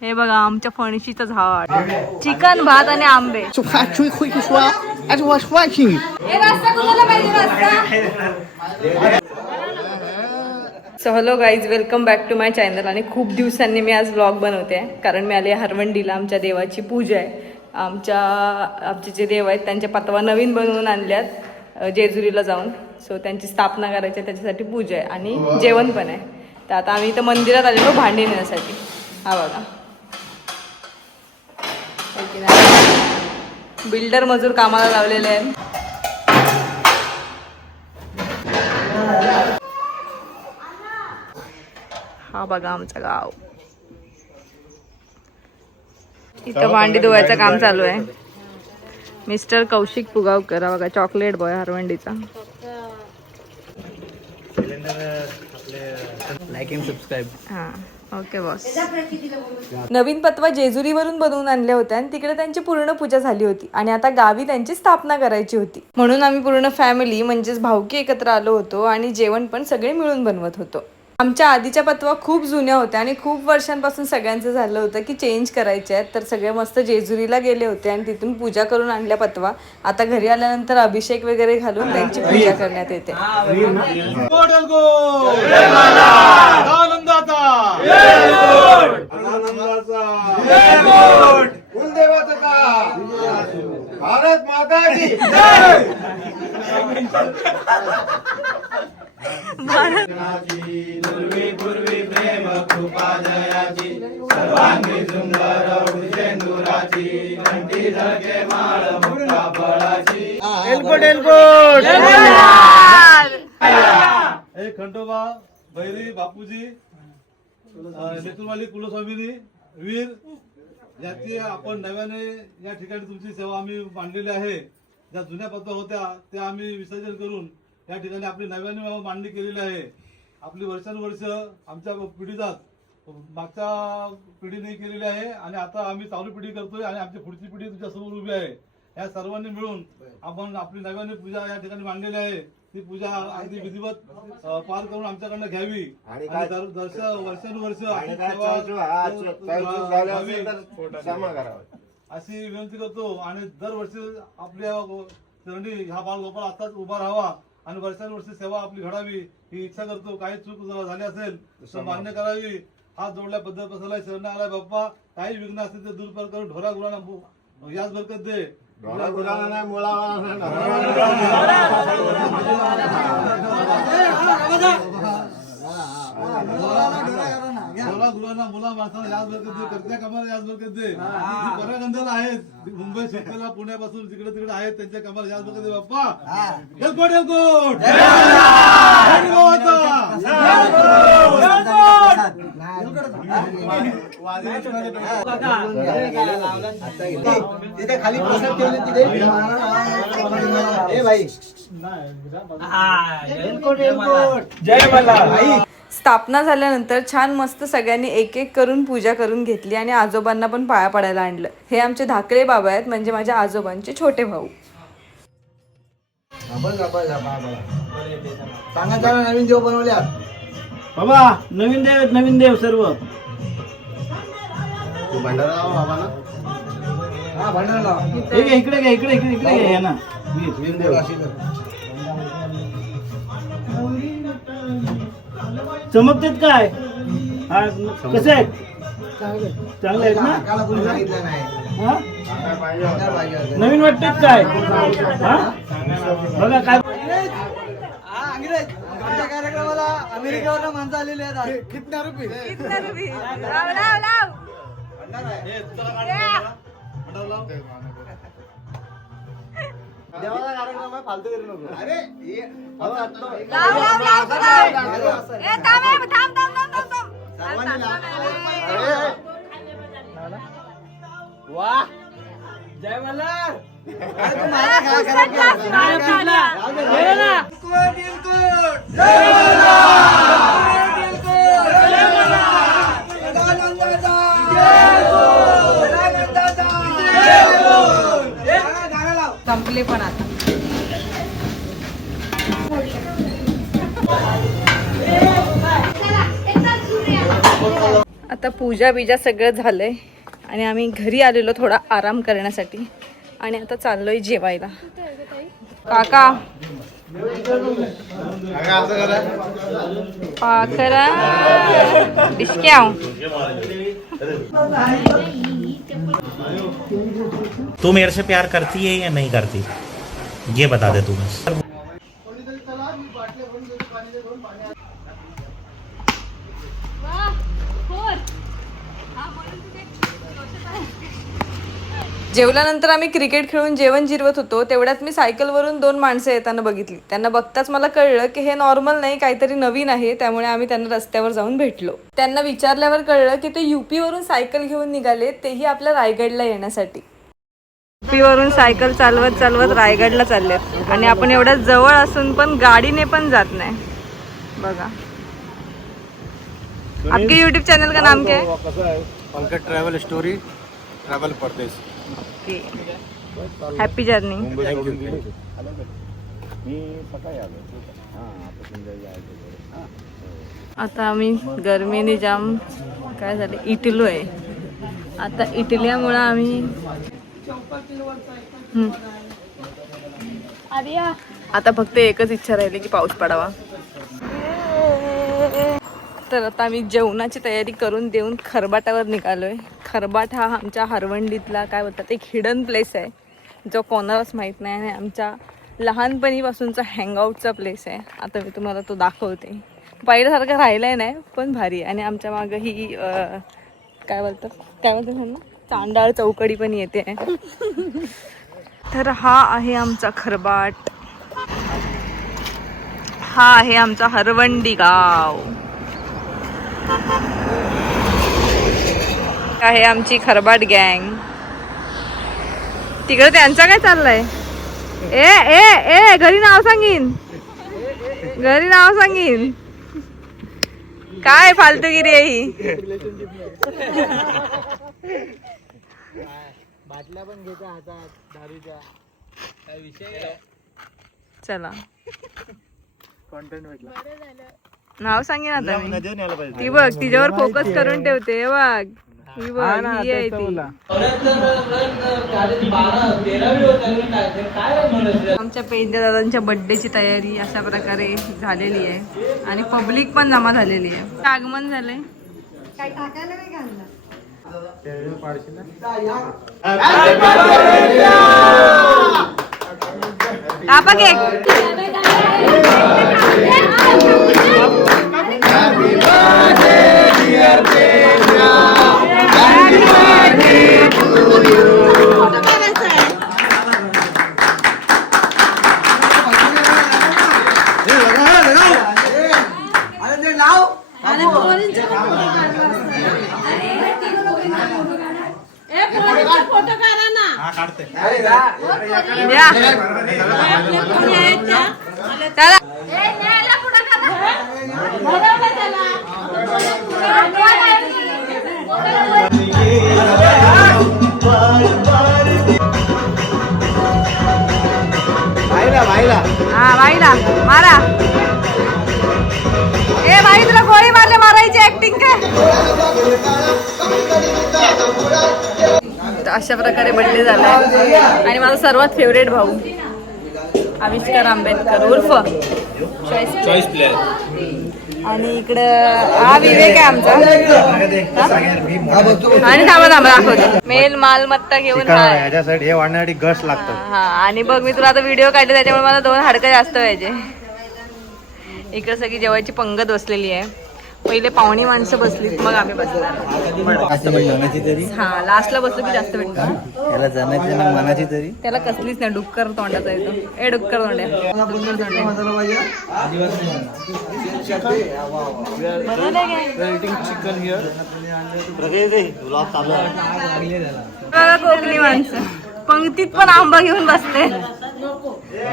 हे बघा आमच्या फणशीचं झाड, चिकन, भात आणि आंबे. So hello guys, welcome back to my channel. आणि खूप दिवसांनी मी आज व्लॉग बनवते कारण मी आले हरवंडीला. आमच्या देवाची पूजा आहे. आमचे जे देव आहेत त्यांच्या पतवा नवीन बनवून आणल्यात जेजुरीला जाऊन. सो त्यांची स्थापना करायची, त्याच्यासाठी पूजा आहे आणि जेवण पण आहे. तर आता आम्ही इथं मंदिरात आलेलो भांडी नेण्यासाठी. हा बघा, बिल्डर मजूर कामाला लावलेले आहेत. हा बघा आमचं गाव. इथं भांडी धुवायचं काम चालू आहे. मिस्टर कौशिक पुगावकर, बघा चॉकलेट बॉय हरवंडीचा. Like and subscribe. हा ओके बॉस. नवीन पतवा जेजुरीवरून बनवून आणल्या होत्या आणि तिकडे त्यांची पूर्ण पूजा झाली होती आणि आता गावी त्यांची स्थापना करायची होती. म्हणून आम्ही पूर्ण फॅमिली म्हणजेच भाऊकी एकत्र आलो होतो आणि जेवण पण सगळे मिळून बनवत होतो. आमच्या आधीच्या पतवा खूप जुन्या होत्या आणि खूप वर्षांपासून सगळ्यांचं झालं होतं की चेंज करायचे आहेत. तर सगळे मस्त जेजुरीला गेले होते आणि तिथून पूजा करून आणल्या पतवा. आता घरी आल्यानंतर अभिषेक वगैरे घालून त्यांची पूजा करण्यात येते. भारत माता की पूर्वी प्रेम कृपा जयाची सर्वांगी सुंदर उषेंदुराची घंटी झळके माळ मुक्ता फळाची. एलकोट एलकोट हे खंडोबा बैरी बापूजी नेतृवाली कुलस्वामिनी वीर याची आपण नव्याने या ठिकाणी तुमची सेवा आम्ही मांडलेली आहे. ज्या जुन्या पद्धती होत्या त्या आम्ही विसर्जन करून या ठिकाणी आपली नव्याने मांडणी केलेली आहे. आपली वर्षानुवर्ष आमच्या पिढीचा मागच्या पिढीने केलेली आहे आणि आता आम्ही चालू पिढी करतोय आणि आमची पुढची पिढी तुमच्या समोर उभी आहे. या सर्वांनी मिळून आपण आपली नव्याने पूजा या ठिकाणी मांडलेली आहे. ती पूजा अगदी विधिवत पार करून आमच्याकडनं घ्यावी आणि वर्षानुवर्ष अशी विनंती करतो. आणि दरवर्षी आपल्या चरणी हा बाल गोपाळ आताच उभा राहावा आणि वर्षानुवर्षी सेवा आपली घडावी ही इच्छा करतो. काही चूक झाली असेल तर मान्य करावी. हात जोडल्या पद्धत बसवलाय शरण आलाय बाप्पा. काही विघ्न असतील ते दूर करून ढोरा गुरांना याच बरकत दे. मुला माणसाला याच बरकत दे. करत्या कामाला याच बरकत दे. परगंधाला आहेत मुंबई शेतकऱ्याला पुण्यापासून तिकडे तिकडे आहेत त्यांच्या कामाला याच बरकत दे बाप्पा. एलकोट एलकोट तिथे खाली प्रसाद ठेवले तिथे भाई. जय मल्हार. स्थापना झाल्यानंतर छान मस्त सगळ्यांनी एक एक करून पूजा करून घेतली आणि आजोबांना पण पाया पडायला आणलं. हे आमचे धाकळे बाबा आहेत, म्हणजे माझ्या आजोबांचे छोटे भाऊ. सांगा नवीन देव बनवल्या बाबा. नवीन देव सर्व. भंडारा बाबा ना. हा भंडारा इकडे घ्या ना. चमकतात काय? कसे आहेत? चांगले आहेत ना. नवीन वाटतात काय? बघा काय कार्यक्रमाला अमेरिकेवर माणसं आलेली आहेत. कितना रुपये देवाला कार्यक्रम आहे, फालतू करू नको. अरे वा. जय मल्हार. संपले पण आता. आता पूजा बिजा सगळं झालंय आणि आम्ही घरी आलेलो थोडा आराम करण्यासाठी आणि आता चाललोय जेवायला. काका पाखरा डिस्क्या तू मेरे से प्यार करती है या नहीं करती ये बता दे तू बस. जेवल्यानंतर आम्ही क्रिकेट खेळून जेवण जिरवत होतो तेवढ्यात मी सायकलवरून 2 माणसं येताना बघितली. त्यांना बघताच मला कळलं की हे नॉर्मल नाही, काहीतरी नवीन आहे. त्यामुळे आम्ही त्यांना रस्त्यावर जाऊन भेटलो. त्यांना विचारल्यावर कळलं की ते UP वरून सायकल घेऊन निघाले, तेही आपल्या रायगडला येण्यासाठी. UP वरून सायकल चालवत चालवत रायगडला चाललेत आणि आपण एवढ्या जवळ असून पण गाडीने पण जात नाही. बघा. आपके YouTube चैनल का नाम क्या है? पंकज ट्रॅव्हल स्टोरी ट्रॅव्हल परदेश. Happy journey. आता आम्ही गरमीने जाम काय झालं इटलोय. आता इटल्यामुळं आम्ही आता फक्त एकच इच्छा राहिली की पाऊस पडावा. तर आता आम्ही जेवणाची तयारी करून देऊन खरबाटावर निघालोय. खरबाट हा आमच्या हरवंडीतला काय बोलतात एक हिडन प्लेस आहे जो कोणालाच माहीत नाही आणि आमच्या लहानपणीपासूनचा हँगआउटचा प्लेस आहे. आता मी तुम्हाला तो दाखवते. पहिल्यासारखं राहिलाय नाही पण भारी. आणि आमच्या मागं ही काय बोलतात ना चांडाळ चौकडी पण येते. तर हा आहे आमचा खरबाट. हा आहे आमचा हरवंडी गाव. आहे आमची खरबाट गँग. तिकडे त्यांचा काय चाललंय? ए ए ए घरी नाव सांगीन, घरी नाव सांगीन. काय फालतूगिरी आहे ही. बाटल्या पण घेता हातात दारूच्या. काय विषय चला कॉन्टेंट भेटला. नाव सांगेन आता मी. ती बघ तिच्यावर फोकस करून ठेवते. बघ ही बघ ही आहे ती. आमच्या पेंद्या दादांच्या बर्थडेची तयारी अशा प्रकारे झालेली आहे आणि पब्लिक पण जमा झालेली आहे. आगमन झालंय. काय टाकायला नाही घालणार. कापा केक. वाईला मारा. ए बाई तुला गोळी मारले मारायची ऍक्टिंग काय. अशा प्रकारे बर्थडे झालाय आणि माझा सर्वात फेवरेट भाऊ आविष्कार आंबेडकर उर्फ चॉईस प्लेअर. आणि इकडं हा विवेक आहे आमचा. आणि थांबा दाखवतो. मेन मालमत्ता घेऊन हे वाढण्यासाठी गस लागतात. हा आणि बघ मी तुला आता व्हिडिओ काढले त्याच्यामुळे मला 2 हाडकं जास्त व्हायचे. इकडे सगळी जेवायची पंगत बसलेली आहे. पहिले पाहुणी माणसं बसली मग आम्ही बसणार. हा लास्टला बसलो की जास्त भेटतो. त्याला जाण्याची मनाची तरी त्याला कसलीच नाही. डुक्कर तोंडाचा येतो. ए डुक्कर तोंड्या. कोकणी माणसं पंक्तीत पण आंबा घेऊन बसते.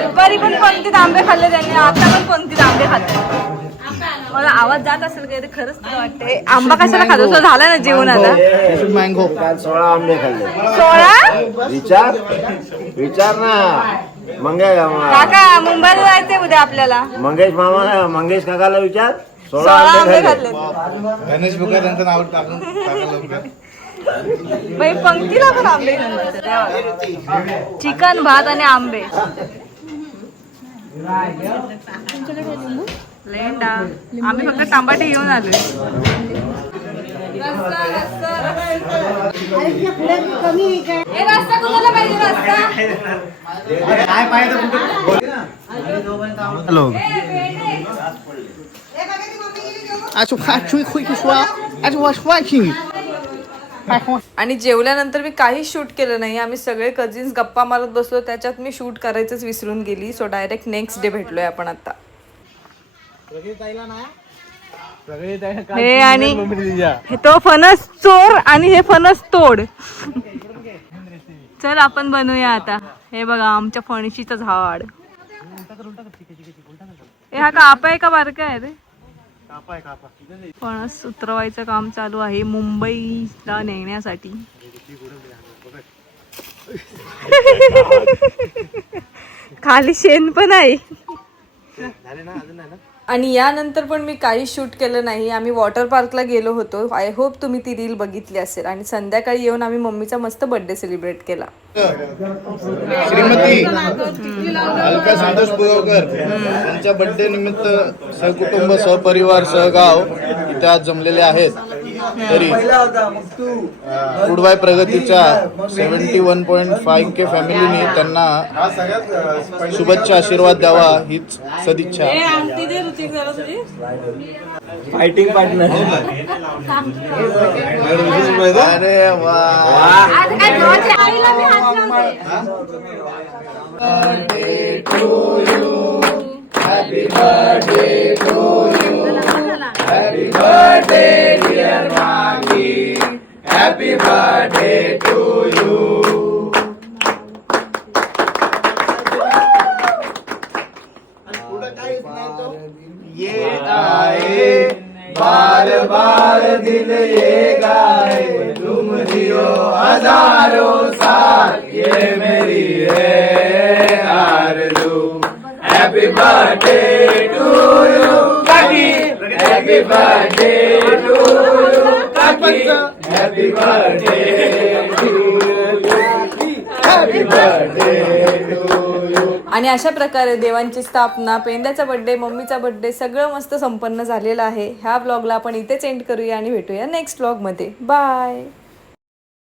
दुपारी पण पंक्तीत आंबे खाल्ले त्यांनी. आता पण पंक्तीत आंबे खाते. मला आवाज जात असेल काय ते खरंच तुला वाटते. आंबा कशाला खातो. तो झाला ना जेवण आता. मँगो काल 16 आंबे खाल्ले. 16 विचार ना. काका मुंबईला जायचंय उद्या आपल्याला. मंगेश मामा मंगेश काकाला विचार 16 आंबे खाल्ले. गणेश बुका त्यांचं नाव टाकून टाका लवकर. बाई पंक्तीला पण आंबे चिकन भात आणि आंबे. लेंडा आम्ही फक्त टमाटे घेऊन आलोय. रस्ता कुणाला पाहिजे रस्ता? आणि जेवल्यानंतर मी काहीच शूट केलं नाही. आम्ही सगळे कझिन्स गप्पा मारत बसलो, त्याच्यात मी शूट करायचंच विसरून गेली. सो डायरेक्ट नेक्स्ट डे भेटलोय आपण आता. हे आणि हे तो फणस चोर आणि हे फणस तोड. चल आपण बनवूया आता. हे बघा आमच्या फणशीचं झाड. हा कापा आहे का बारका आहे रे? फणस उतरवायचं काम चालू आहे मुंबईला नेण्यासाठी. खाली शेण पण आहे. आणि यानंतर पण मी काही शूट केलं नाही. आम्ही वॉटर पार्कला गेलो होतो. आय होप तुम्ही ती रील बघितली असेल. आणि संध्याकाळी येऊन आम्ही मम्मीचा मस्त बर्थडे सेलिब्रेट केला. श्रीमती अलका संतोष पुगावकर यांच्या बर्थडे निमित्त सहकुटुंब सहपरिवार सहगाव इथे आज जमलेले आहेत. तरी फूडबाय प्रगतीच्या 71.5K फॅमिलीने त्यांना शुभेच्छा आशीर्वाद द्यावा हीच सदिच्छा. Fighting partner. अरे वा. Happy birthday to you. Happy birthday dear मागी. Happy birthday to you. ये आए बार बार दिल ये गाए तुम जियो हजारों साल ये मेरी है आरज़ू. हैप्पी बर्थडे टू यू काकी. हैप्पी बर्थडे टू यू काकी. Happy birthday to you. Happy birthday to you. आणि अशा प्रकारे देवांची स्थापना, पेंद्याचा बर्थडे, मम्मीचा बर्थडे सगळं मस्त संपन्न झालेलं आहे. ह्या व्लॉगला आपण इथेच एंड करूया आणि भेटूया नेक्स्ट व्लॉगमध्ये. बाय.